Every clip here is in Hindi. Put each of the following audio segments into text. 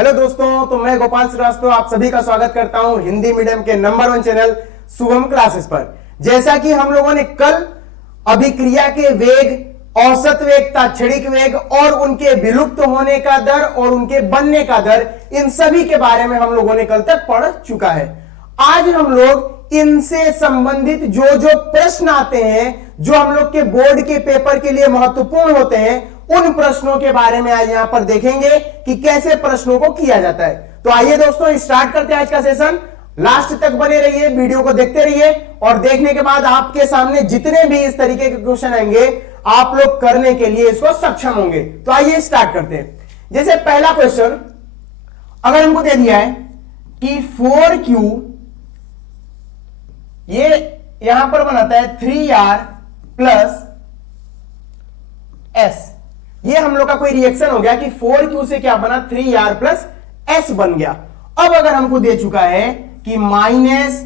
हेलो दोस्तों, तो मैं गोपाल श्रीवास्तव आप सभी का स्वागत करता हूं हिंदी मीडियम के नंबर 1 चैनल शुभम क्लासेस पर। जैसा कि हम लोगों ने कल अभिक्रिया के वेग, औसत वेग, ताक्षणिक वेग और उनके विलुप्त होने का दर और उनके बनने का दर, इन सभी के बारे में हम लोगों ने कल तक पढ़ चुका है। आज हम लोग इनसे संबंधित जो जो प्रश्न आते हैं, जो हम लोग के बोर्ड के पेपर के लिए महत्वपूर्ण होते हैं, उन प्रश्नों के बारे में आज यहां पर देखेंगे कि कैसे प्रश्नों को किया जाता है। तो आइए दोस्तों स्टार्ट करते हैं आज का सेशन। लास्ट तक बने रहिए, वीडियो को देखते रहिए और देखने के बाद आपके सामने जितने भी इस तरीके के क्वेश्चन आएंगे आप लोग करने के लिए इसको सक्षम होंगे। तो आइए स्टार्ट करते हैं। जैसे पहला क्वेश्चन अगर हमको दे दिया है कि 4Q ये यहां पर बनाता है 3R प्लस S, ये हम लोग का कोई रिएक्शन हो गया कि 4Q से क्या बना, 3R प्लस S बन गया। अब अगर हमको दे चुका है कि माइनस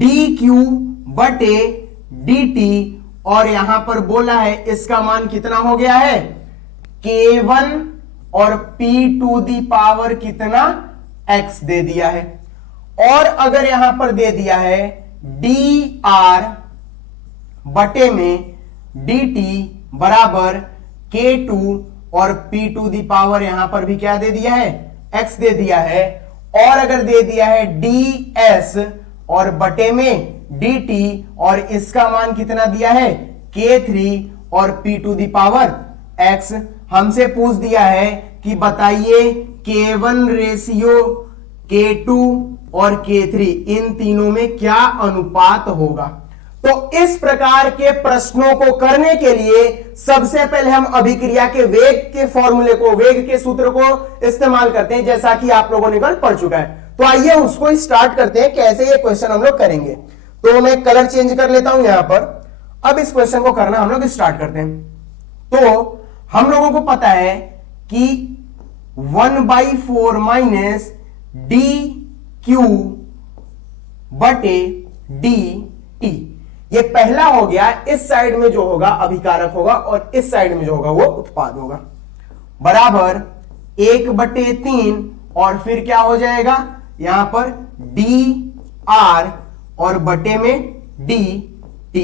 DQ बटे DT और यहां पर बोला है इसका मान कितना हो गया है, K1 और P टू दी पावर कितना, X दे दिया है। और अगर यहां पर दे दिया है DR बटे में DT बराबर K2 और P टू दी पावर यहां पर भी क्या दे दिया है, X दे दिया है। और अगर दे दिया है DS और बटे में DT और इसका मान कितना दिया है, K3 और P to the power X। हमसे पूछ दिया है कि बताइए K1 रेशियो K2 और K3 इन तीनों में क्या अनुपात होगा। तो इस प्रकार के प्रश्नों को करने के लिए सबसे पहले हम अभिक्रिया के वेग के फॉर्मूले को, वेग के सूत्र को इस्तेमाल करते हैं, जैसा कि आप लोगों ने कल पढ़ चुका है। तो आइए उसको स्टार्ट करते हैं, कैसे ये क्वेश्चन हम लोग करेंगे। तो मैं कलर चेंज कर लेता हूं यहां पर। अब इस क्वेश्चन को करना हम लोग स्टार्ट करते हैं। तो हम लोगों को पता है कि 1/4 माइनस DQ बटे DT, ये पहला हो गया। इस साइड में जो होगा अभिकारक होगा और इस साइड में जो होगा वो उत्पाद होगा, बराबर 1/3 और फिर क्या हो जाएगा यहां पर DR और बटे में DT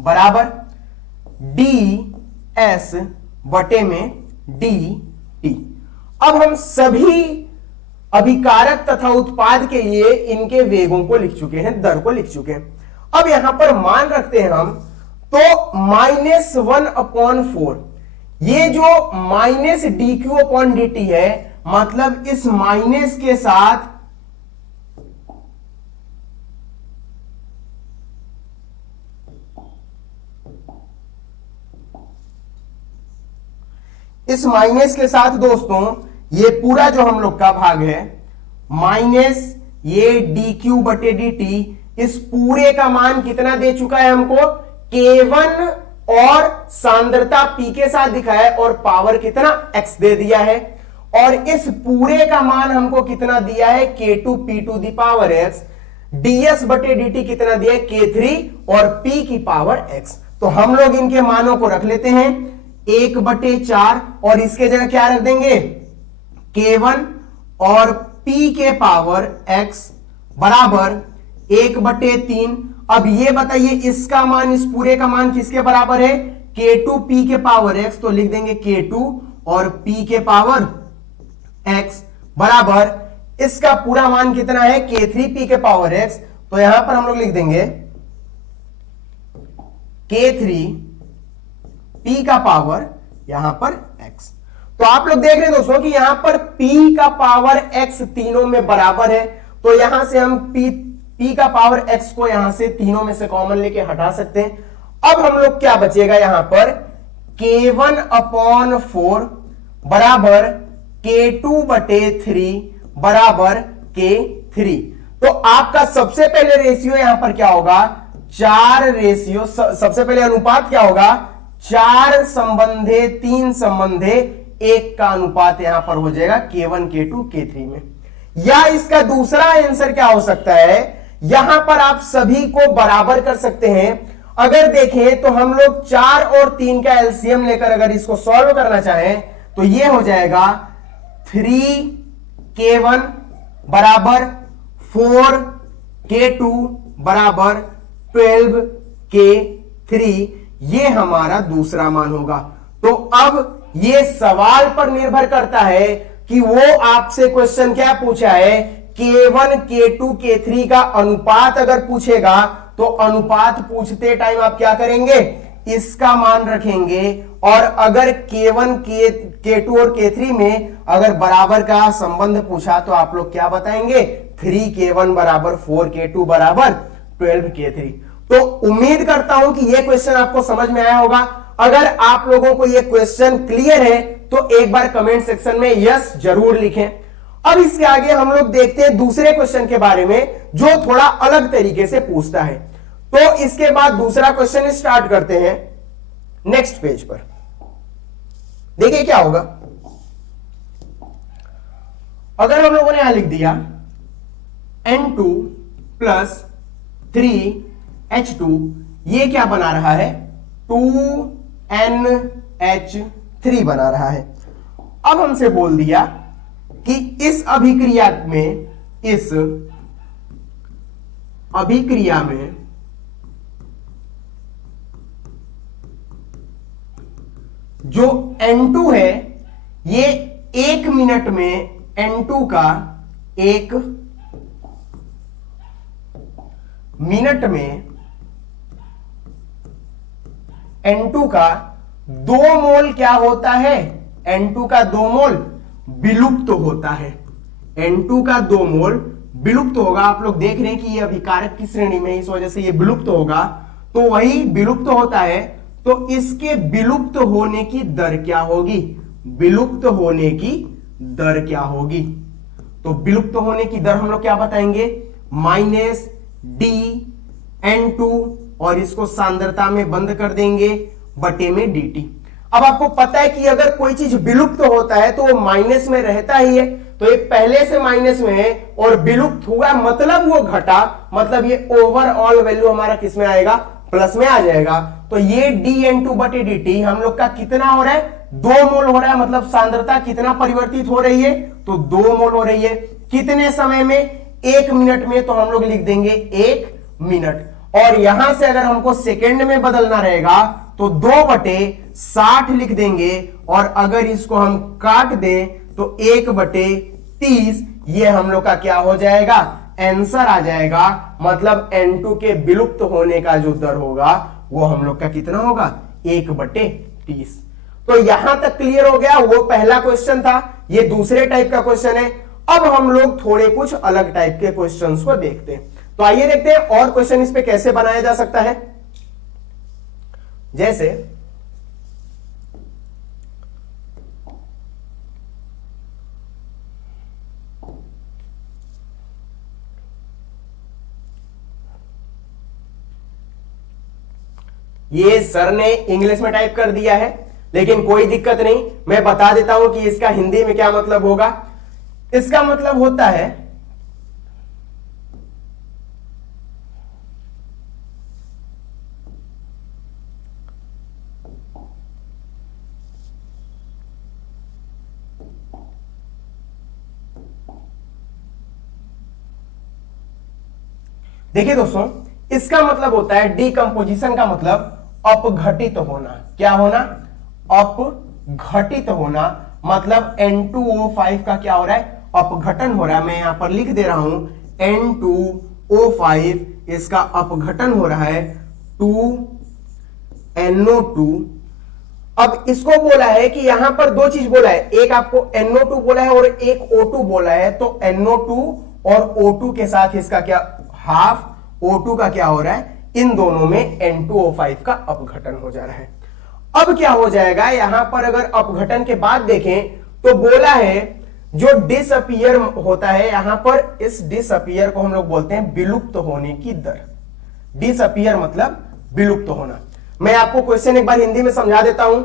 बराबर DS बटे में DT। अब हम सभी अभिकारक तथा उत्पाद के लिए इनके वेगों को लिख चुके हैं, दर को लिख चुके हैं। अब यहां पर मान रखते हैं हम, तो -1/4, ये जो माइनस DQ अपॉन DT है, मतलब इस माइनस के साथ दोस्तों ये पूरा जो हम लोग का भाग है माइनस ये DQ बटे DT, इस पूरे का मान कितना दे चुका है हमको, K1 और सांद्रता P के साथ दिखा है और पावर कितना X दे दिया है। और इस पूरे का मान हमको कितना दिया है, K2 P to the power X। DS बटे DT कितना दिया है, K3 और P की पावर X। तो हम लोग इनके मानों को रख लेते हैं 1/4 और इसके जगह क्या रख देंगे, K1 और P के पावर X बराबर 1/3। अब ये बताइए इसका मान, इस पूरे का मान किसके बराबर है, K2 P के पावर X। तो लिख देंगे K2 और P के पावर X बराबर इसका पूरा मान कितना है, K3 P के पावर X। तो यहां पर हम लोग लिख देंगे K3 P का पावर यहां पर X। तो आप लोग देख रहे हैं दोस्तों कि यहां पर P का पावर X तीनों में बराबर है। तो यहां से हम P का पावर X को यहां से तीनों में से कॉमन लेके हटा सकते हैं। अब हम लोग क्या बचेगा यहां पर, K1/4 बराबर K2/3 बराबर K3। तो आपका सबसे पहले रेशियो यहां पर क्या होगा, 4 रेशियो, सबसे पहले अनुपात क्या होगा, 4 संबंधे 3 संबंधे 1 का अनुपात यहां पर हो जाएगा K1 K2 K3 में। या इसका दूसरा आंसर क्या हो सकता है, यहां पर आप सभी को बराबर कर सकते हैं। अगर देखें तो हम लोग 4 और 3 का एलसीएम लेकर अगर इसको सॉल्व करना चाहें तो ये हो जाएगा 3 K1 बराबर 4, K2 बराबर 12, K3, ये हमारा दूसरा मान होगा। तो अब ये सवाल पर निर्भर करता है कि वो आपसे क्वेश्चन क्या पूछा है, K1, K2, K3 का अनुपात अगर पूछेगा तो अनुपात पूछते टाइम आप क्या करेंगे, इसका मान रखेंगे। और अगर K1, K2 और K3 में अगर बराबर का संबंध पूछा तो आप लोग क्या बताएंगे, 3K1 बराबर 4K2 बराबर 12K3। तो उम्मीद करता हूं कि यह क्वेश्चन आपको समझ में आया होगा। अगर आप लोगों को यह क्वेश्चन क्लियर है तो एक बार कमेंट सेक्शन में यस जरूर लिखें। अब इसके आगे हम लोग देखते हैं दूसरे क्वेश्चन के बारे में जो थोड़ा अलग तरीके से पूछता है। तो इसके बाद दूसरा क्वेश्चन स्टार्ट करते हैं नेक्स्ट पेज पर। देखिए क्या होगा, अगर हम लोगों ने यहां लिख दिया N2 प्लस 3H2, ये क्या बना रहा है, 2NH3 बना रहा है। अब हमसे बोल दिया कि इस अभिक्रिया में जो N2 है ये 1 मिनट में N2 का 1 मिनट में N2 का 2 मोल क्या होता है, N2 का 2 मोल विलुप्त होता है। N2 का 2 मोल विलुप्त होगा। आप लोग देख रहे हैं कि ये अभिकारक की श्रेणी में, इस वजह से ये विलुप्त होगा। तो वही विलुप्त होता है, तो इसके विलुप्त होने की दर क्या होगी, विलुप्त होने की दर क्या होगी। तो विलुप्त होने की दर हम लोग क्या बताएंगे, -dN2, और इसको सांद्रता में बंद कर देंगे बटे में dt। अब आपको पता है कि अगर कोई चीज विलुप्त होता है तो वो माइनस में रहता ही है। तो ये पहले से माइनस में है और विलुप्त हुआ मतलब वो घटा, मतलब ये ओवरऑल वैल्यू हमारा किस में आएगा, प्लस में आ जाएगा। तो ये dN2 बटे dt हम लोग का कितना हो रहा है, 2 मोल हो रहा है। मतलब सांद्रता कितना परिवर्तित हो रही है, तो 2 मोल हो रही है। कितने समय में, 1 मिनट में। तो हम लोग लिख देंगे 1 मिनट। और यहां से अगर हमको सेकेंड में बदलना रहेगा तो 2/60 लिख देंगे। और अगर इसको हम काट दें तो 1/30, ये हम लोग का क्या हो जाएगा, आंसर आ जाएगा। मतलब N2 के विलुप्त होने का जो दर होगा वो हम लोग का कितना होगा, 1/30। तो यहां तक क्लियर हो गया। वो पहला क्वेश्चन था, ये दूसरे टाइप का क्वेश्चन है। अब हम लोग थोड़े कुछ अलग टाइप के क्वेश्चंस को देखते हैं। तो आइए देखते हैं और क्वेश्चन इस पे कैसे बनाया जा सकता है। जैसे ये सर ने इंग्लिश में टाइप कर दिया है, लेकिन कोई दिक्कत नहीं, मैं बता देता हूं कि इसका हिंदी में क्या मतलब होगा। इसका मतलब होता है देखिए दोस्तों, इसका मतलब होता है डीकंपोजिशन का मतलब अपघटित होना। क्या होना, अपघटित होना। मतलब N2O5 का क्या हो रहा है, अपघटन हो रहा है। मैं यहां पर लिख दे रहा हूं N2O5, इसका अपघटन हो रहा है 2NO2। अब इसको बोला है कि यहां पर 2 चीज बोला है, एक आपको NO2 बोला है और एक O2 बोला है। तो NO2 और O2 के साथ इसका क्या, हाफ O2 का क्या हो रहा है, इन दोनों में N2O5 का अपघटन हो जा रहा है। अब क्या हो जाएगा, यहां पर अगर अपघटन के बाद देखें तो बोला है जो डिसअपीयर होता है, यहां पर इस डिसअपीयर को हम लोग बोलते हैं विलुप्त होने की दर। डिसअपीयर मतलब विलुप्त होना। मैं आपको क्वेश्चन एक बार हिंदी में समझा देता हूं।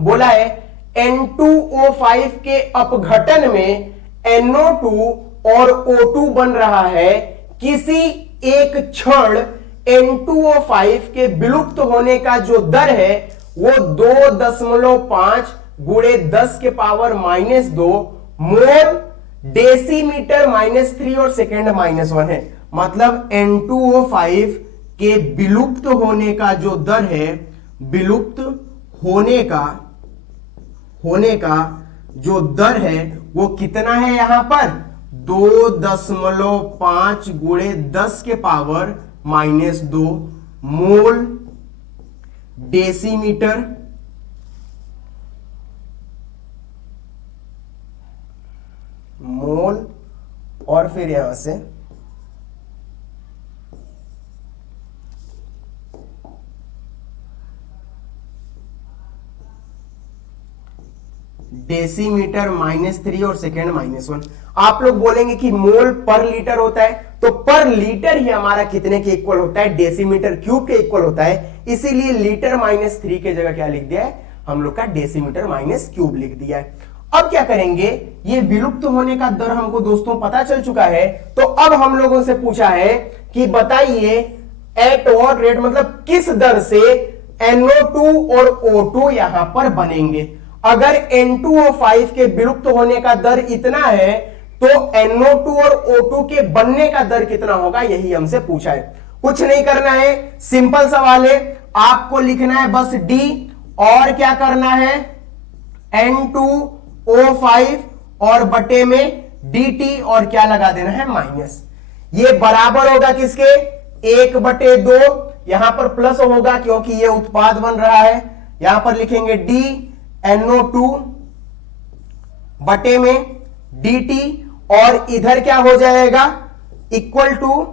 बोला है N2O5 के अपघटन में NO2 और O2 बन रहा है। किसी एक क्षण N2O5 के विलुप्त होने का जो दर है वो 2.5 × 10⁻² मोल डेसीमीटर -3 और सेकेंड -1 है, मतलब N2O5 के विलुप्त होने का जो दर है, विलुप्त होने का जो दर है वो कितना है यहां पर 2.5 गुणे 10 के पावर -2 मोल डेसीमीटर मोल, और फिर यहां से डेसीमीटर -3 और सेकेंड -1। आप लोग बोलेंगे कि मोल पर लीटर होता है, तो पर लीटर ही हमारा कितने के इक्वल होता है, डेसीमीटर क्यूब के इक्वल होता है, इसीलिए लीटर -3 के जगह क्या लिख दिया है हम लोग का डेसीमीटर -क्यूब लिख दिया है। अब क्या करेंगे, ये विलुप्त होने का दर हमको दोस्तों पता चल चुका है, तो अब हम लोगों से पूछा है कि बताइए एट व्हाट रेट, मतलब किस दर से NO2 और O2 यहां पर बनेंगे। अगर N2O5 के विलुप्त होने का दर इतना है तो NO2 और O2 के बनने का दर कितना होगा, यही हमसे पूछा है। कुछ नहीं करना है, सिंपल सवाल है, आपको लिखना है बस D और क्या करना है N2O5 और बटे में dt और क्या लगा देना है माइनस। ये बराबर होगा किसके 1/2, यहां पर प्लस होगा क्योंकि ये उत्पाद बन रहा है, यहां पर लिखेंगे D NO2 बटे में dt और इधर क्या हो जाएगा इक्वल टू,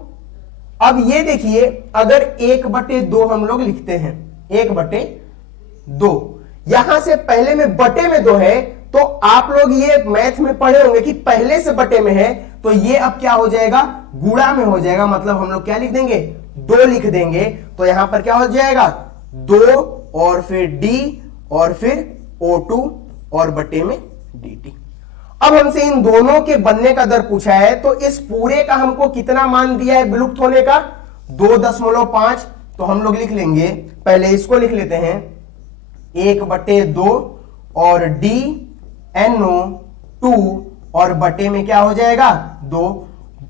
अब ये देखिए अगर 1/2 हम लोग लिखते हैं 1/2, यहां से पहले में बटे में 2 है, तो आप लोग ये मैथ में पढ़े होंगे कि पहले से बटे में है, तो ये अब क्या हो जाएगा गुणा में हो जाएगा, मतलब हम लोग क्या लिख देंगे 2 लिख देंगे, तो यहां पर क्या हो जाएगा 2 और फिर d और फिर O2 और बटे में dt। अब हमसे इन दोनों के बनने का दर पूछा है, तो इस पूरे का हमको कितना मान दिया है विलुप्त होने का 2.5, तो हम लोग लिख लेंगे, पहले इसको लिख लेते हैं 1/2 और d NO2 और बटे में क्या हो जाएगा 2,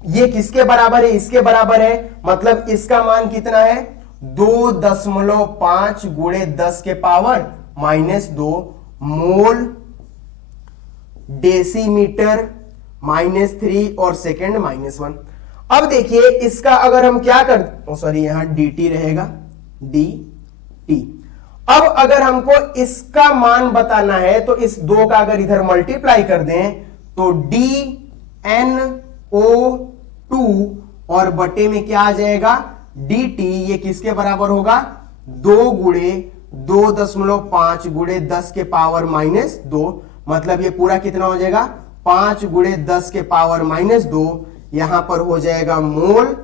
ये किसके बराबर है इसके बराबर है, मतलब इसका मान कितना है 2.5 गुणे 10 के पावर -2 मोल डेसीमीटर -3 और सेकेंड -1। अब देखिए इसका अगर हम क्या कर सॉरी यहां dt रहेगा dt। अब अगर हमको इसका मान बताना है तो इस 2 का अगर इधर मल्टीप्लाई कर दें तो DNO2 और बटे में क्या आ जाएगा dt, ये किसके बराबर होगा 2 गुणे 2.5 गुणे 10 के पावर -2, मतलब ये पूरा कितना हो जाएगा 5 गुणे 10 के पावर -2, यहां पर हो जाएगा मोल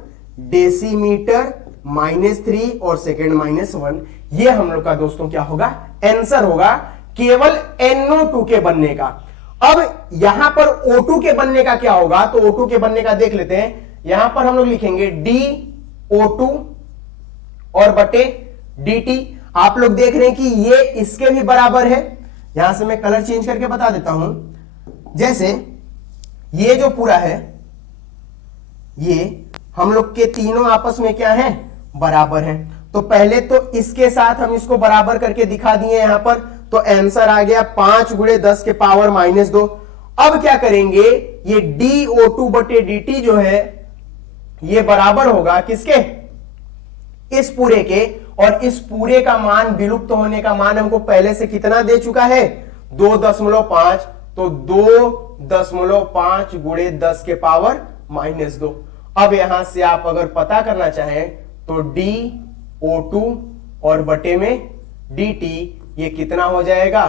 डेसीमीटर -3 और सेकेंड -1। ये हम लोग का दोस्तों क्या होगा आंसर होगा केवल NO2 के बनने का। अब यहां पर O2 के बनने का क्या होगा, तो O2 के बनने का देख लेते हैं, यहां पर हम लोग लिखेंगे DO2 और बटे dt। आप लोग देख रहे हैं कि ये इसके भी बराबर है, यहां से मैं कलर चेंज करके बता देता हूं, जैसे ये जो पूरा है ये हम लोग के तीनों आपस में क्या है बराबर है, तो पहले तो इसके साथ हम इसको बराबर करके दिखा दिए यहां पर, तो आंसर आ गया 5 गुणे 10 के पावर -2। अब क्या करेंगे, ये DO2 बटे dt जो है ये बराबर होगा किसके इस पूरे के, और इस पूरे का मान विलुप्त होने का मान हमको पहले से कितना दे चुका है 2.5, तो 2.5 गुणे 10 के पावर -2। अब यहां से आप अगर पता करना चाहें तो DO2 और बटे में dt ये कितना हो जाएगा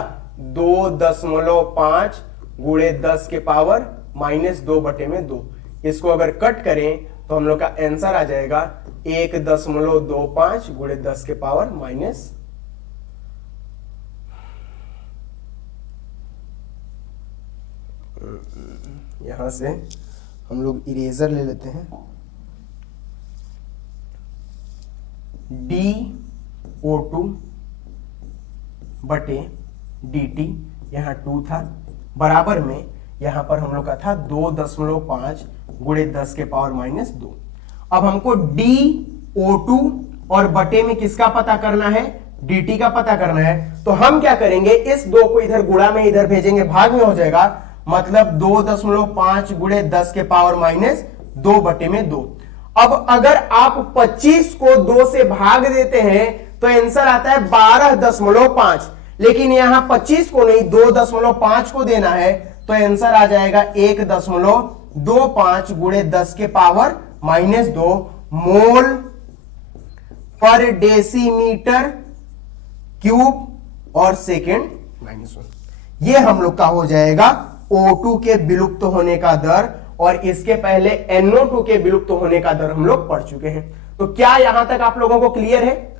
2.5 गुणे 10 के पावर -2 बटे में 2। इसको अगर कट करें तो हम लोग का आंसर आ जाएगा 1.25 गुणे 10 के पावर -। यहां से हम लोग इरेजर ले लेते हैं, DO2 बटे dt, यहां 2 था, बराबर में यहां पर हम लोग का था 2.5 गुणे 10 के पावर -2। अब हमको DO2 और बटे में किसका पता करना है, dt का पता करना है। तो हम क्या करेंगे, इस 2 को इधर गुणा में इधर भेजेंगे, भाग में हो जाएगा, मतलब 2.5 गुणे 10 के पावर -2 बटे में 2। अब अगर आप 25 को 2 से भाग देते हैं तो आंसर आता है 12.5, लेकिन यहां 25 को नहीं 2.5 को देना है, तो आंसर आ जाएगा 1.25 गुणे 10 के पावर -2 मोल पर डेसीमीटर क्यूब और सेकेंड -1। ये हम लोग का हो जाएगा O2 के विलुप्त होने का दर, और इसके पहले NO2 के विलुप्त होने का दर हम लोग पढ़ चुके हैं। तो क्या यहां तक आप लोगों को क्लियर है?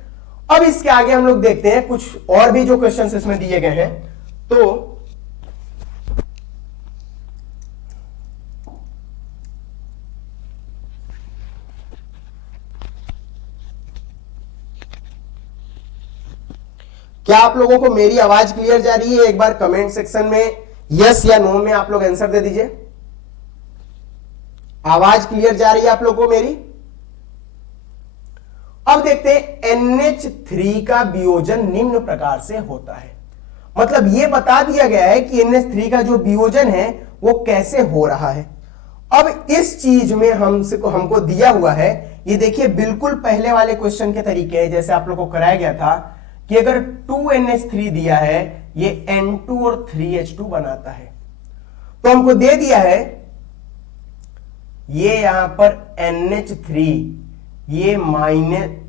अब इसके आगे हम लोग देखते हैं कुछ और भी जो क्वेश्चंस इसमें दिए गए हैं। तो क्या आप लोगों को मेरी आवाज क्लियर जा रही है? एक बार कमेंट सेक्शन में यस या नो में आप लोग आंसर दे दीजिए। आवाज क्लियर जा रही है आप लोगों को मेरी? अब देखते हैं NH3 का वियोजन निम्न प्रकार से होता है। मतलब यह बता दिया गया है कि NH3 का जो वियोजन है वो कैसे हो रहा है। अब इस चीज में हमको दिया हुआ है, ये देखिए बिल्कुल पहले वाले क्वेश्चन के तरीके है जैसे आप लोग को कराया गया था कि अगर 2NH3 दिया है, ये N2 और 3H2 बनाता है, तो हमको दे दिया है ये यहां पर NH3, ये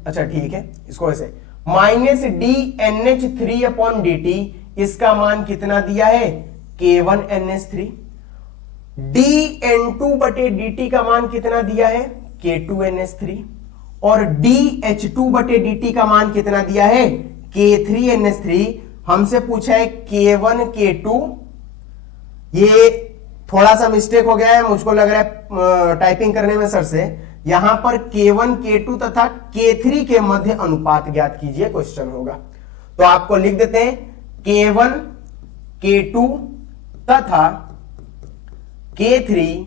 अच्छा ठीक है, इसको ऐसे -DNH3/dt, इसका मान कितना दिया है, K1NH3। dN2/dt का मान कितना दिया है, K2NH3। और dH2/dt का मान कितना दिया है, K3NH3। हमसे पूछा है K1 K2, ये थोड़ा सा मिस्टेक हो गया है, मुझको लग रहा है टाइपिंग करने में सर से। यहां पर K1 K2 तथा K3 के मध्य अनुपात ज्ञात कीजिए क्वेश्चन होगा। तो आपको लिख देते हैं K1 K2 तथा K3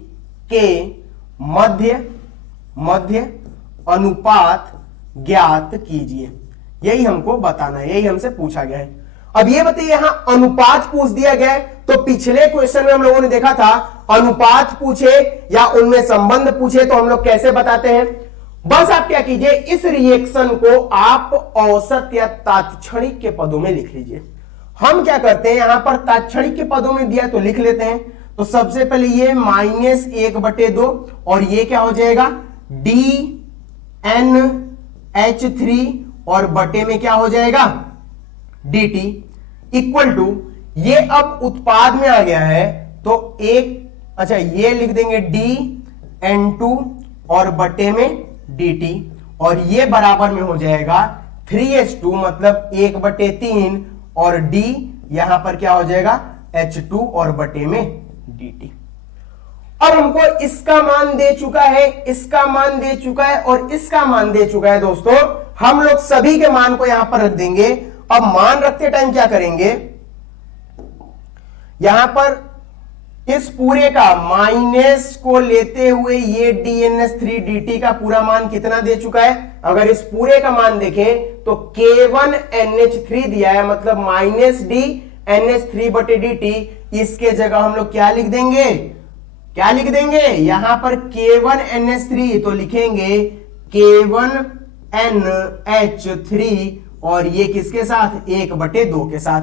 के मध्य अनुपात ज्ञात कीजिए, यही हमको बताना है, यही हमसे पूछा गया है। अब ये बताइए यहां अनुपात पूछ दिया गया है, तो पिछले क्वेश्चन में हम लोगों ने देखा था अनुपात पूछे या उनमें संबंध पूछे तो हम लोग कैसे बताते हैं। बस आप क्या कीजिए, इस रिएक्शन को आप औसत या तात्क्षणिक के पदों में लिख लीजिए। हम क्या करते हैं, यहां पर तात्क्षणिक के पदों में दिया तो लिख लेते हैं। तो सबसे पहले ये -1/2 और ये क्या हो जाएगा DNH3 और बटे में क्या हो जाएगा dt इक्वल टू, ये अब उत्पाद में आ गया है तो अच्छा ये लिख देंगे DN2 और बटे में dt, और ये बराबर में हो जाएगा 3H2 मतलब 1/3 और d यहां पर क्या हो जाएगा H2 और बटे में dt। अब हमको इसका मान दे चुका है, इसका मान दे चुका है और इसका मान दे चुका है। दोस्तों हम लोग सभी के मान को यहां पर रख देंगे। अब मान रखते टाइम क्या करेंगे, यहां पर इस पूरे का माइनस को लेते हुए ये DNH3 dt का पूरा मान कितना दे चुका है। अगर इस पूरे का मान देखें तो K1NH3 दिया है, मतलब -DNH3/dt। इसके जगह हम लोग क्या लिख देंगे, यहां पर K1NH3 तो लिखेंगे K1NH3 और ये किसके साथ 1/2 के साथ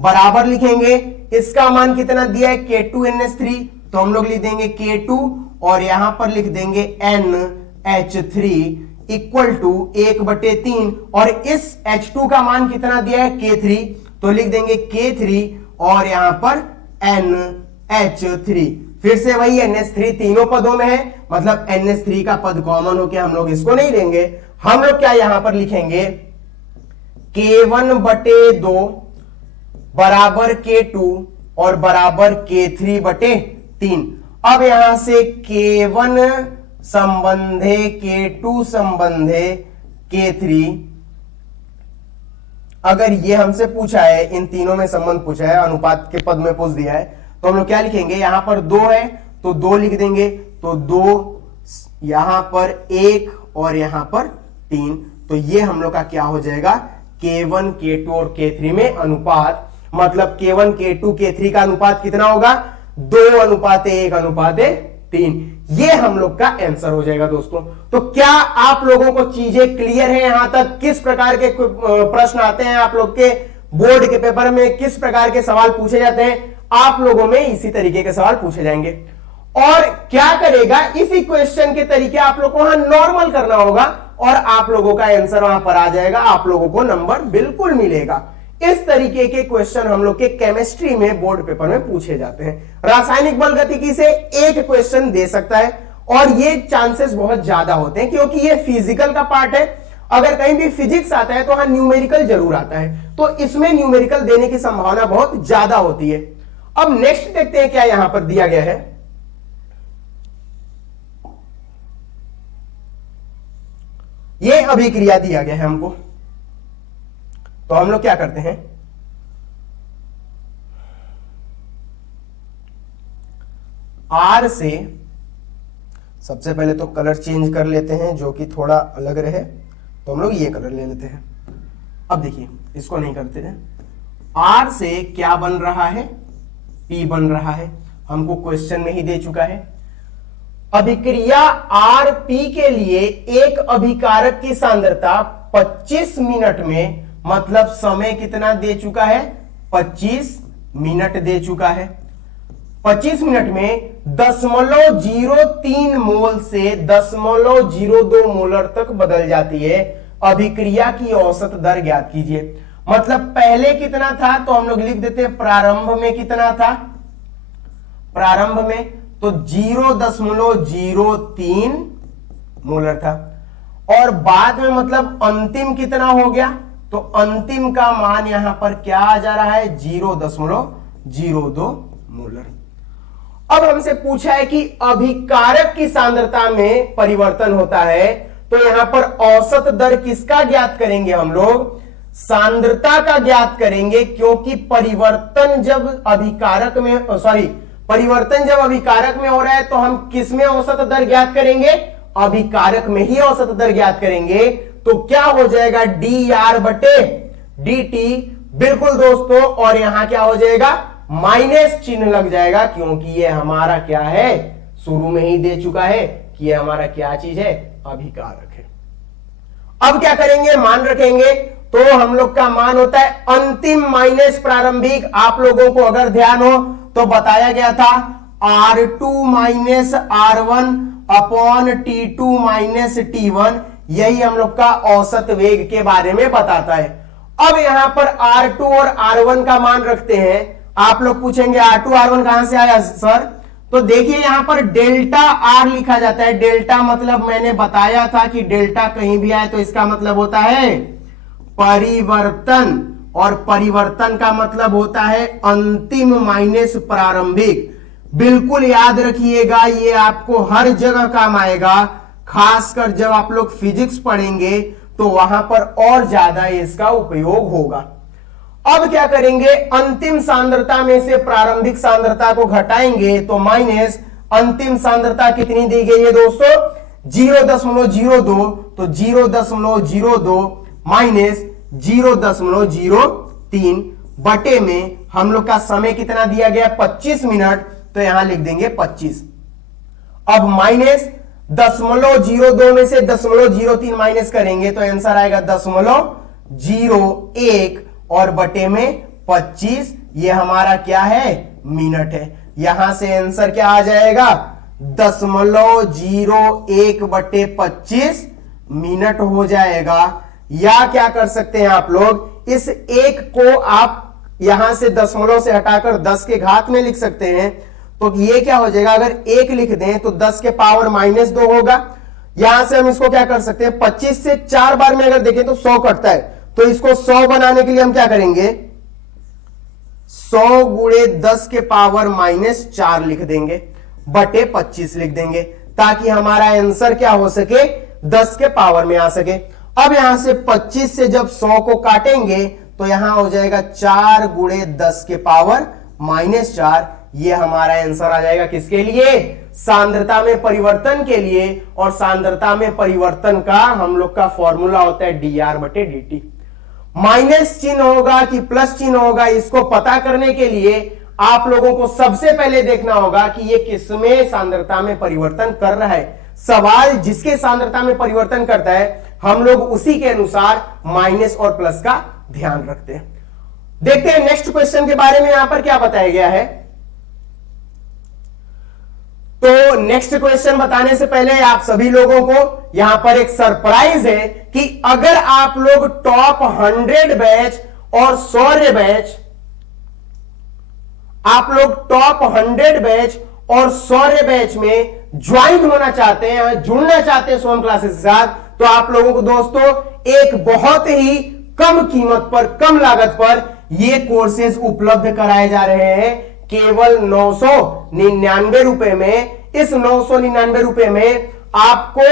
बराबर लिखेंगे। इसका मान कितना दिया है K2NH3, तो हम लोग लिख देंगे K2 और यहां पर लिख देंगे NH3 इक्वल टू 1/3 और इस H2 का मान कितना दिया है K3, तो लिख देंगे K3 और यहां पर NH3। फिर से वही NH3 तीनों पदों में है, मतलब NH3 का पद कॉमन होके हम लोग इसको नहीं लेंगे। हम लोग क्या यहां पर लिखेंगे K1/2 बराबर K2 और बराबर K3/3। अब यहां से K1 संबंधे K2 संबंधे K3, अगर ये हमसे पूछा है, इन तीनों में संबंध पूछा है, अनुपात के पद में पूछ दिया है, तो हम लोग क्या लिखेंगे, यहां पर 2 है तो 2 लिख देंगे, तो 2, यहां पर 1 और यहां पर 3। तो ये हम लोग का क्या हो जाएगा, K1 K2 और K3 में अनुपात, मतलब K1 K2 K3 का अनुपात कितना होगा, 2:1:3। ये हम लोग का आंसर हो जाएगा दोस्तों। तो क्या आप लोगों को चीजें क्लियर है यहां तक? किस प्रकार के प्रश्न आते हैं आप लोग के बोर्ड के पेपर में, किस प्रकार के सवाल पूछे जाते हैं, आप लोगों में इसी तरीके के सवाल पूछे जाएंगे। और क्या करेगा, इसी क्वेश्चन के तरीके आप लोग को वहां नॉर्मल करना होगा और आप लोगों का आंसर वहां पर आ जाएगा, आप लोगों को नंबर बिल्कुल मिलेगा। इस तरीके के क्वेश्चन हम लोग के केमिस्ट्री में बोर्ड पेपर में पूछे जाते हैं। रासायनिक बल गतिकी से एक क्वेश्चन दे सकता है और ये चांसेस बहुत ज्यादा होते हैं क्योंकि ये फिजिकल का पार्ट है। अगर कहीं भी फिजिक्स आता है तो हाँ न्यूमेरिकल जरूर आता है, तो इसमें न्यूमेरिकल देने की संभावना बहुत ज्यादा होती है। अब नेक्स्ट देखते हैं क्या यहां पर दिया गया है। ये अभिक्रिया दिया गया है हमको, तो हम लोग क्या करते हैं, R से सबसे पहले तो कलर चेंज कर लेते हैं जो कि थोड़ा अलग रहे, तो हम लोग ये कलर ले लेते हैं। अब देखिए इसको नहीं करते हैं, R से क्या बन रहा है, P बन रहा है, हमको क्वेश्चन में ही दे चुका है। अभिक्रिया Rp के लिए एक अभिकारक की सांद्रता 25 मिनट में, मतलब समय कितना दे चुका है, 25 मिनट दे चुका है। 25 मिनट में 0.03 मोल से 0.02 मोलर तक बदल जाती है। अभिक्रिया की औसत दर ज्ञात कीजिए। मतलब पहले कितना था तो हम लोग लिख देते हैं प्रारंभ में कितना था, प्रारंभ में तो 0.03 मोलर था, और बाद में मतलब अंतिम कितना हो गया, तो अंतिम का मान यहां पर क्या आ जा रहा है, 0.02 मोलर। अब हमसे पूछा है कि अभिकारक की सांद्रता में परिवर्तन होता है, तो यहां पर औसत दर किसका ज्ञात करेंगे, हम लोग सांद्रता का ज्ञात करेंगे, क्योंकि परिवर्तन जब अभिकारक में, परिवर्तन जब अभिकारक में हो रहा है तो हम किस में औसत दर ज्ञात करेंगे, अभिकारक में ही औसत दर ज्ञात करेंगे। तो क्या हो जाएगा, dR/dt, बिल्कुल दोस्तों, और यहां क्या हो जाएगा, माइनस चिन्ह लग जाएगा, क्योंकि ये हमारा क्या है, शुरू में ही दे चुका है कि ये हमारा क्या चीज है, अभिकारक है। अब क्या करेंगे, मान रखेंगे, तो हम लोग का मान होता है अंतिम माइनस प्रारंभिक। आप लोगों को अगर ध्यान हो तो बताया गया था R2 minus R1 upon T2 minus T1, यही हम लोग का औसत वेग के बारे में बताता है। अब यहां पर R2 और R1 का मान रखते हैं। आप लोग पूछेंगे R2 R1 कहां से आया सर, तो देखिए यहां पर डेल्टा R लिखा जाता है। डेल्टा मतलब मैंने बताया था कि डेल्टा कहीं भी आए तो इसका मतलब होता है परिवर्तन, और परिवर्तन का मतलब होता है अंतिम माइनस प्रारंभिक। बिल्कुल याद रखिएगा, ये आपको हर जगह काम आएगा, खासकर जब आप लोग फिजिक्स पढ़ेंगे तो वहां पर और ज्यादा इसका उपयोग होगा। अब क्या करेंगे, अंतिम सांद्रता में से प्रारंभिक सांद्रता को घटाएंगे तो माइनस अंतिम सांद्रता कितनी दी गई है दोस्तों, 0.02, तो 0.02 माइनस 0.03 बटे में हम लोग का समय कितना दिया गया, 25 मिनट, तो यहां लिख देंगे 25। अब माइनस 0.02 में से 0.03 माइनस करेंगे तो आंसर आएगा 0.01, और बटे में 25, ये हमारा क्या है, मिनट है। यहां से आंसर क्या आ जाएगा, 0.01 बटे 25 मिनट हो जाएगा। या क्या कर सकते हैं आप लोग, इस एक को आप यहां से दशमलव से हटाकर 10 के घात में लिख सकते हैं, तो ये क्या हो जाएगा, अगर 1 लिख दें तो 10 के पावर -2 होगा। यहां से हम इसको क्या कर सकते हैं, 25 से 4 बार में अगर देखें तो 100 कटता है, तो इसको 100 बनाने के लिए हम क्या करेंगे, 100 गुणे 10 के पावर -4 लिख देंगे, बटे 25 लिख देंगे, ताकि हमारा आंसर क्या हो सके, 10 के पावर में आ सके। अब यहां से 25 से जब 100 को काटेंगे तो यहां हो जाएगा 4 गुणे 10 के पावर -4, ये हमारा आंसर आ जाएगा किसके लिए, सांद्रता में परिवर्तन के लिए। और सांद्रता में परिवर्तन का हम लोग का फॉर्मूला होता है dr/dt। माइनस चिन्ह होगा कि प्लस चिन्ह होगा, इसको पता करने के लिए आप लोगों को सबसे पहले देखना होगा कि ये किसमें सांद्रता में परिवर्तन कर रहा है। सवाल जिसके सांद्रता में परिवर्तन करता है हम लोग उसी के अनुसार माइनस और प्लस का ध्यान रखते हैं। देखते हैं नेक्स्ट क्वेश्चन के बारे में यहां पर क्या बताया गया है। तो नेक्स्ट क्वेश्चन बताने से पहले आप सभी लोगों को यहां पर एक सरप्राइज है कि अगर आप लोग टॉप 100 बैच और शौर्य बैच, आप लोग टॉप 100 बैच और शौर्य बैच में ज्वाइन होना चाहते हैं, जुड़ना चाहते हैं सोहम क्लासेस के साथ, तो आप लोगों को दोस्तों एक बहुत ही कम कीमत पर, कम लागत पर ये कोर्सेज उपलब्ध कराए जा रहे हैं केवल 999 रुपए में। इस 999 रुपए में आपको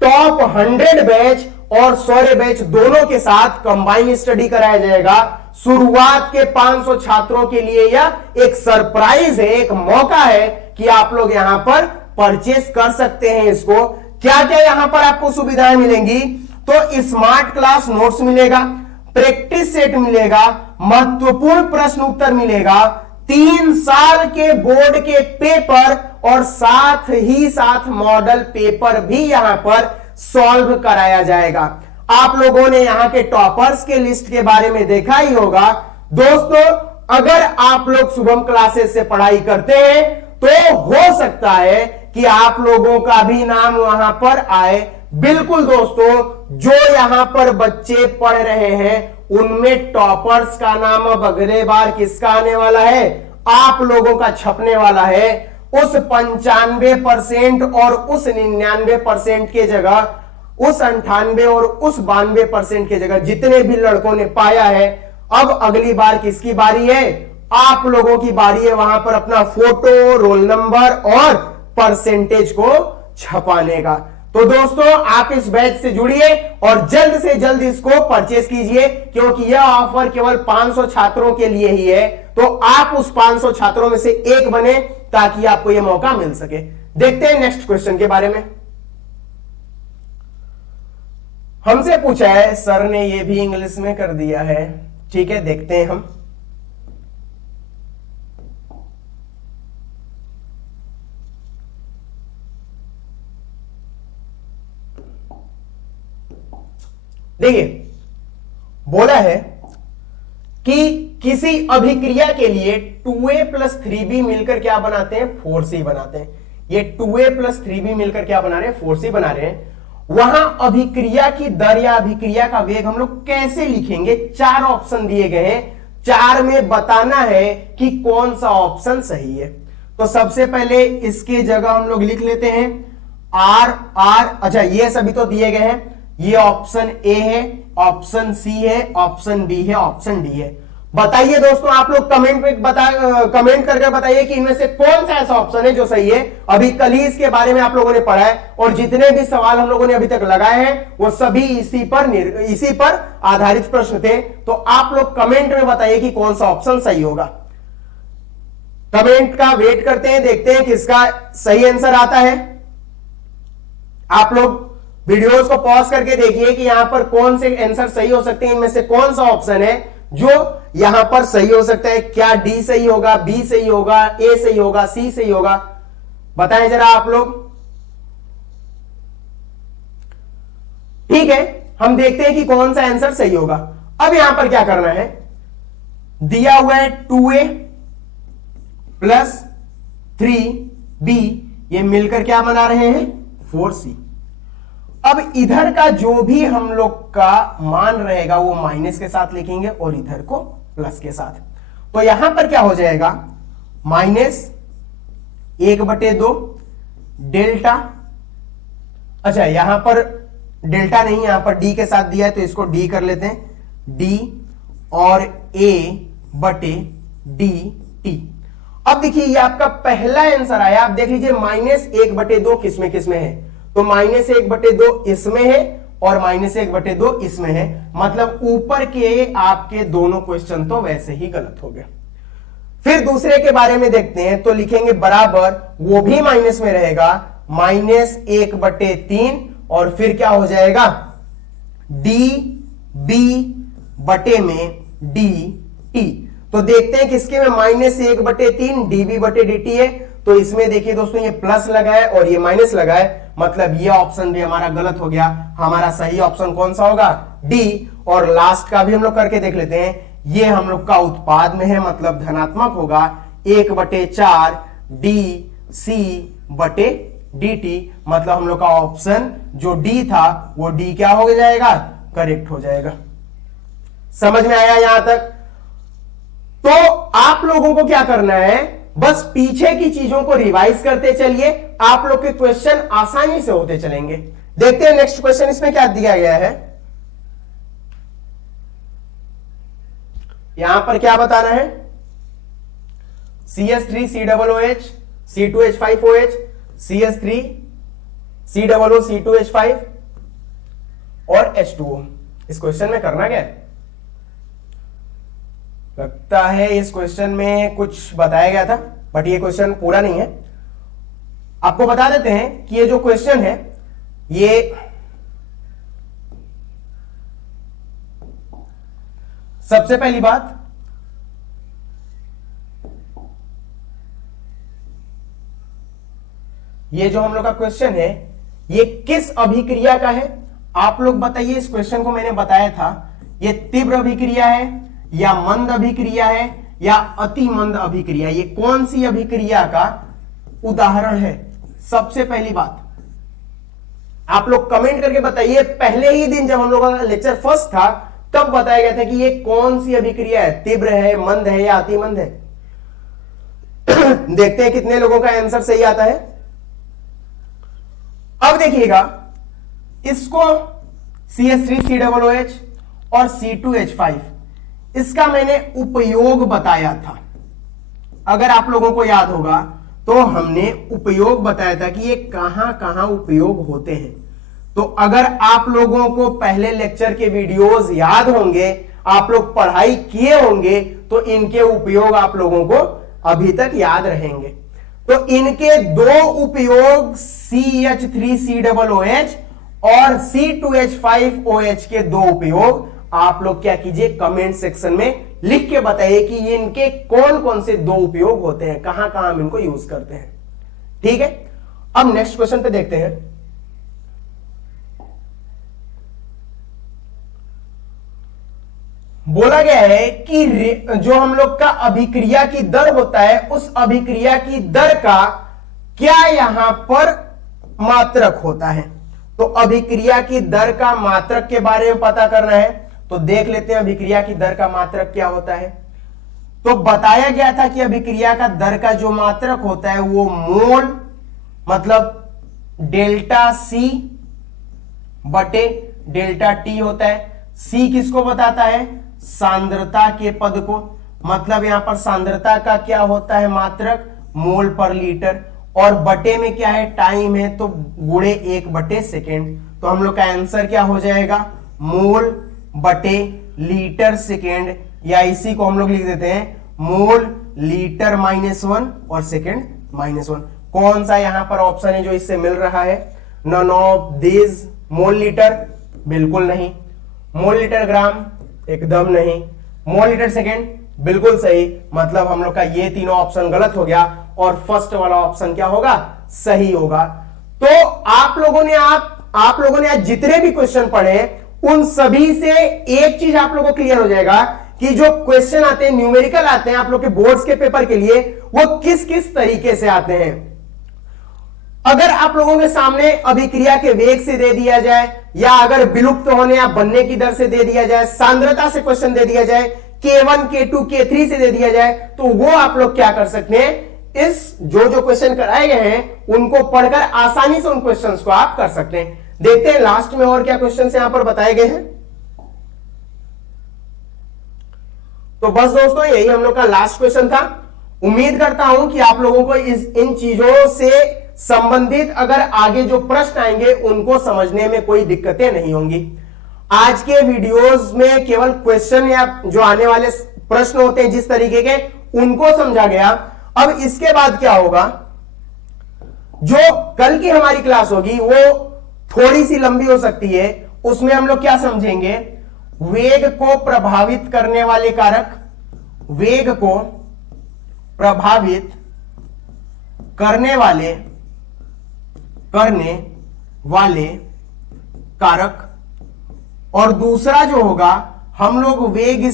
टॉप 100 बैच और शौर्य बैच दोनों के साथ कंबाइन स्टडी कराया जाएगा। शुरुआत के 500 छात्रों के लिए यह एक सरप्राइज है, एक मौका है कि आप लोग यहां पर परचेस कर सकते हैं इसको। क्या क्या यहां पर आपको सुविधाएं मिलेंगी, तो स्मार्ट क्लास नोट्स मिलेगा, प्रैक्टिस सेट मिलेगा, महत्वपूर्ण प्रश्न उत्तर मिलेगा, 3 साल के बोर्ड के पेपर और साथ ही साथ मॉडल पेपर भी यहां पर सॉल्व कराया जाएगा। आप लोगों ने यहां के टॉपर्स के लिस्ट के बारे में देखा ही होगा। दोस्तों अगर आप लोग शुभम क्लासेस से पढ़ाई करते हैं तो हो सकता है कि आप लोगों का भी नाम वहां पर आए। बिल्कुल दोस्तों, जो यहां पर बच्चे पढ़ रहे हैं उनमें टॉपर्स का नाम अब अगले बार किसका आने वाला है, आप लोगों का छपने वाला है। उस 95% और उस 99% के जगह, उस 98 और उस 92% के जगह जितने भी लड़कों ने पाया है, अब अगली बार किसकी बारी है, आप लोगों की बारी है वहां पर अपना फोटो, रोल नंबर और परसेंटेज को छपाने का। तो दोस्तों आप इस बैच से जुड़िए और जल्द से जल्द इसको परचेस कीजिए, क्योंकि यह ऑफर केवल 500 छात्रों के लिए ही है। तो आप उस 500 छात्रों में से एक बने ताकि आपको यह मौका मिल सके। देखते हैं नेक्स्ट क्वेश्चन के बारे में। हमसे पूछा है, सर ने यह भी इंग्लिश में कर दिया है, ठीक है देखते हैं हम। देखिए बोला है कि किसी अभिक्रिया के लिए 2a + 3b मिलकर क्या बनाते हैं, 4c बनाते हैं। ये 2a + 3b मिलकर क्या बना रहे हैं, 4c बना रहे हैं। वहां अभिक्रिया की दर या अभिक्रिया का वेग हम लोग कैसे लिखेंगे, 4 ऑप्शन दिए गए हैं, 4 में बताना है कि कौन सा ऑप्शन सही है। तो सबसे पहले इसके जगह हम लोग लिख लेते हैं R। अच्छा ये सभी तो दिए गए हैं, ये ऑप्शन ए है, ऑप्शन सी है, ऑप्शन बी है, ऑप्शन डी है। बताइए दोस्तों आप लोग कमेंट कमेंट करके बताइए कि इनमें से कौन सा ऐसा ऑप्शन है जो सही है। अभी कल ही इसके बारे में आप लोगों ने पढ़ा है और जितने भी सवाल हम लोगों ने अभी तक लगाए हैं वो सभी इसी पर आधारित प्रश्न थे। तो आप लोग कमेंट में बताइए कि कौन सा ऑप्शन सही होगा। कमेंट का वेट करते हैं, देखते हैं किसका सही आंसर आता है। आप लोग वीडियोस को पॉज करके देखिए कि यहां पर कौन से आंसर सही हो सकते हैं, इनमें से कौन सा ऑप्शन है जो यहां पर सही हो सकता है। क्या डी सही होगा, बी सही होगा, ए सही होगा, सी सही होगा, बताएं जरा आप लोग। ठीक है, हम देखते हैं कि कौन सा आंसर सही होगा। अब यहां पर क्या करना है, दिया हुआ है 2a + 3b, ये मिलकर क्या बना रहे हैं, 4c। अब इधर का जो भी हम लोग का मान रहेगा वो माइनस के साथ लिखेंगे और इधर को प्लस के साथ। तो यहां पर क्या हो जाएगा, -1/2 डेल्टा। अच्छा यहां पर डेल्टा नहीं, यहां पर डी के साथ दिया है तो इसको डी कर लेते हैं, डी और a/dt। अब देखिए ये आपका पहला आंसर आया। आप देख लीजिए -1/2 किसमें किसमें है, तो -1/2 इसमें है और -1/2 इसमें है। मतलब ऊपर के आपके दोनों क्वेश्चन तो वैसे ही गलत हो गए। फिर दूसरे के बारे में देखते हैं, तो लिखेंगे बराबर, वो भी माइनस में रहेगा, -1/3 और फिर क्या हो जाएगा, डी बी बटे में डी टी। तो देखते हैं किसके में -1/3 dB बटे dt है। तो इसमें देखिए दोस्तों, ये प्लस लगा है और ये माइनस लगा है, मतलब ये ऑप्शन भी हमारा गलत हो गया। हमारा सही ऑप्शन कौन सा होगा, डी। और लास्ट का भी हम लोग करके देख लेते हैं, ये हम लोग का उत्पाद में है, मतलब धनात्मक होगा, 1/4 डी सी बटे dt, मतलब हम लोग का ऑप्शन जो डी था वो डी क्या हो जाएगा, करेक्ट हो जाएगा। समझ में आया यहां तक? तो आप लोगों को क्या करना है, बस पीछे की चीजों को रिवाइज करते चलिए, आप लोग के क्वेश्चन आसानी से होते चलेंगे। देखते हैं नेक्स्ट क्वेश्चन इसमें क्या दिया गया है। यहां पर क्या बताना है, CH3COOH C2H5OH CH3COO C2H5 और H2O। इस क्वेश्चन में करना क्या है, लगता है इस क्वेश्चन में कुछ बताया गया था, बट ये क्वेश्चन पूरा नहीं है। आपको बता देते हैं कि ये जो क्वेश्चन है, ये सबसे पहली बात, ये जो हम लोग का क्वेश्चन है, ये किस अभिक्रिया का है, आप लोग बताइए। इस क्वेश्चन को मैंने बताया था, ये तीव्र अभिक्रिया है या मंद अभिक्रिया है या अति मंद अभिक्रिया, ये कौन सी अभिक्रिया का उदाहरण है। सबसे पहली बात आप लोग कमेंट करके बताइए, पहले ही दिन जब हम लोगों का लेक्चर फर्स्ट था तब बताया गया था कि ये कौन सी अभिक्रिया है, तीव्र है, मंद है या अति मंद है। देखते हैं कितने लोगों का आंसर सही आता है। अब देखिएगा, इसको CH3COOH और C2H5, इसका मैंने उपयोग बताया था। अगर आप लोगों को याद होगा तो हमने उपयोग बताया था कि ये कहां कहां उपयोग होते हैं। तो अगर आप लोगों को पहले लेक्चर के वीडियोस याद होंगे, आप लोग पढ़ाई किए होंगे, तो इनके उपयोग आप लोगों को अभी तक याद रहेंगे। तो इनके दो उपयोग CH3COOH और C2H5OH के दो उपयोग आप लोग क्या कीजिए, कमेंट सेक्शन में लिख के बताइए कि ये इनके कौन कौन से दो उपयोग होते हैं, कहां कहां हम इनको यूज करते हैं। ठीक है, अब नेक्स्ट क्वेश्चन पे देखते हैं। बोला गया है कि जो हम लोग का अभिक्रिया की दर होता है, उस अभिक्रिया की दर का क्या यहां पर मात्रक होता है। तो अभिक्रिया की दर का मात्रक के बारे में पता करना है, तो देख लेते हैं अभिक्रिया की दर का मात्रक क्या होता है। तो बताया गया था कि अभिक्रिया का दर का जो मात्रक होता है वो मोल, मतलब डेल्टा C बटे डेल्टा T होता है। C किसको बताता है, सांद्रता के पद को, मतलब यहां पर सांद्रता का क्या होता है मात्रक, मोल पर लीटर, और बटे में क्या है, टाइम है, तो गुणे 1/सेकेंड। तो हम लोग का आंसर क्या हो जाएगा, मोल बटे लीटर सेकेंड, या इसी को हम लोग लिख देते हैं मोल लीटर -1 और सेकेंड -1। कौन सा यहां पर ऑप्शन है जो इससे मिल रहा है, none of this. Mole litre बिल्कुल नहीं, मोल लीटर ग्राम एकदम नहीं, मोल लीटर सेकेंड बिल्कुल सही, मतलब हम लोग का ये तीनों ऑप्शन गलत हो गया और फर्स्ट वाला ऑप्शन क्या होगा, सही होगा। तो आप लोगों ने आज जितने भी क्वेश्चन पढ़े उन सभी से एक चीज आप लोगों को क्लियर हो जाएगा कि जो क्वेश्चन आते हैं, न्यूमेरिकल आते हैं आप लोग के बोर्ड्स के पेपर के लिए, वो किस किस तरीके से आते हैं। अगर आप लोगों के सामने अभिक्रिया के वेग से दे दिया जाए, या अगर विलुप्त होने या बनने की दर से दे दिया जाए, सांद्रता से क्वेश्चन दे दिया जाए, K1 K2 K3 से दे दिया जाए, तो वो आप लोग क्या कर सकते हैं, इस जो क्वेश्चन कराए गए हैं उनको पढ़कर आसानी से उन क्वेश्चंस को आप कर सकते हैं। देखते हैं लास्ट में और क्या क्वेश्चंस यहां पर बताए गए हैं। तो बस दोस्तों यही हम लोग का लास्ट क्वेश्चन था। उम्मीद करता हूं कि आप लोगों को इन चीजों से संबंधित अगर आगे जो प्रश्न आएंगे उनको समझने में कोई दिक्कतें नहीं होंगी। आज के वीडियोस में केवल क्वेश्चन या जो आने वाले प्रश्न होते हैं जिस तरीके के, उनको समझा गया। अब इसके बाद क्या होगा, जो कल की हमारी क्लास होगी वो थोड़ी सी लंबी हो सकती है, उसमें हम लोग क्या समझेंगे, वेग को प्रभावित करने वाले कारक, वेग को प्रभावित करने वाले कारक, और दूसरा जो होगा हम लोग वेग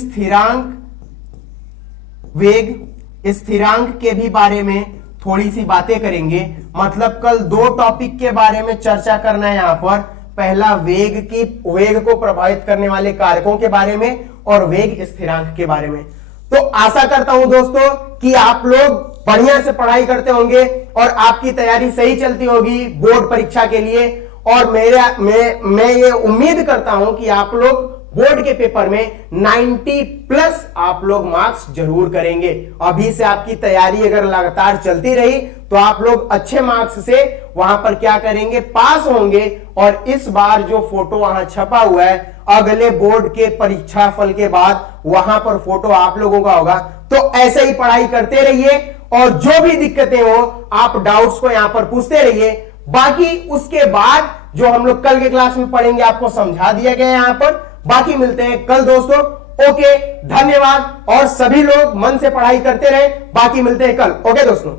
स्थिरांक के भी बारे में थोड़ी सी बातें करेंगे। मतलब कल दो टॉपिक के बारे में चर्चा करना है यहां पर, पहला वेग को प्रभावित करने वाले कारकों के बारे में और वेग स्थिरांक के बारे में। तो आशा करता हूं दोस्तों कि आप लोग बढ़िया से पढ़ाई करते होंगे और आपकी तैयारी सही चलती होगी बोर्ड परीक्षा के लिए। और मैं ये उम्मीद करता हूं कि आप लोग बोर्ड के पेपर में 90 प्लस आप लोग मार्क्स जरूर करेंगे। अभी से आपकी तैयारी अगर लगातार चलती रही तो आप लोग अच्छे मार्क्स से वहां पर क्या करेंगे, पास होंगे। और इस बार जो फोटो वहां छपा हुआ है, अगले बोर्ड के परीक्षा फल के बाद वहां पर फोटो आप लोगों का होगा। तो ऐसे ही पढ़ाई करते रहिए और जो भी दिक्कतें हो आप डाउट्स को यहां पर पूछते रहिए। बाकी उसके बाद जो हम लोग कल के क्लास में पढ़ेंगे आपको समझा दिया गया है यहां पर। बाकी मिलते हैं कल दोस्तों। ओके, धन्यवाद। और सभी लोग मन से पढ़ाई करते रहे। बाकी मिलते हैं कल। ओके दोस्तों।